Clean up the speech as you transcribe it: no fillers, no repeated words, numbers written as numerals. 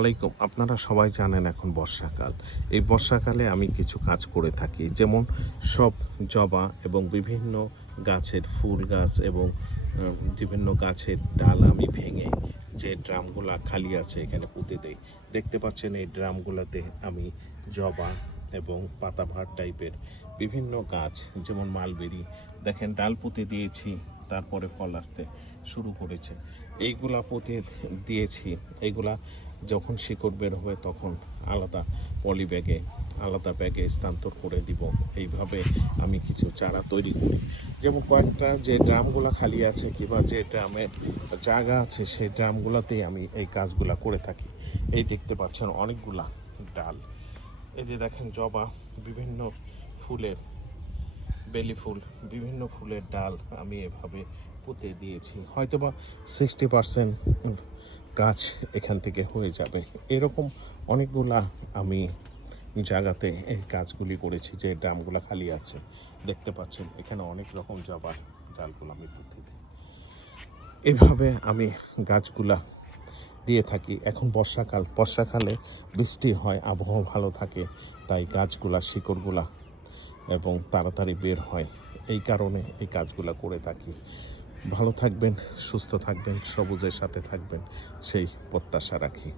আলাইকুম। আপনারা সবাই জানেন এখন বর্ষাকাল। এই বর্ষাকালে আমি কিছু কাজ করে থাকি, যেমন সব জবা এবং বিভিন্ন গাছের ফুল গাছ এবং বিভিন্ন গাছের ডাল আমি ভেঙে যে ড্রামগুলা খালি আছে এখানে পুঁতে দেই। দেখতে পাচ্ছেন এই ড্রামগুলোতে আমি জবা এবং পাতাবাহার টাইপের বিভিন্ন গাছ, যেমন মালবেরি দেখেন ডাল পুঁতে দিয়েছি, তারপরে ফল আসতে শুরু করেছে। এইগুলা পুঁতে দিয়েছি, এইগুলা যখন শিকড় বের হবে তখন আলাদা পলি ব্যাগে আলাদা ব্যাগে স্থানান্তর করে দিব। এইভাবে আমি কিছু চারা তৈরি করি, যেমন কয়েকটা যে ড্রামগুলো খালি আছে কিংবা যে ড্রামে জায়গা আছে সেই ড্রামগুলোতেই আমি এই কাজগুলা করে থাকি। এই দেখতে পাচ্ছেন অনেকগুলা ডাল, এই যে দেখেন জবা, বিভিন্ন ফুলের বেলি ফুল, বিভিন্ন ফুলের ডাল আমি এভাবে পুঁতে দিয়েছি। হয়তোবা 60% গাছ এখান থেকে হয়ে যাবে। এরকম অনেকগুলা আমি জায়গাতে এই কাজগুলি করেছি। যে ড্রামগুলো খালি আছে দেখতে পাচ্ছেন, এখানে অনেক রকম জবার ডালগুলো আমি পুঁতে দিই। এভাবে আমি গাছগুলা দিয়ে থাকি। এখন বর্ষাকালে বৃষ্টি হয়, আবহাওয়া ভালো থাকে, তাই গাছগুলা শিকড়গুলা এবং তাড়াতাড়ি বের হয়। এই কারণে এই কাজগুলো করে থাকি। ভালো থাকবেন, সুস্থ থাকবেন, সবুজের সাথে থাকবেন, সেই প্রত্যাশা রাখি।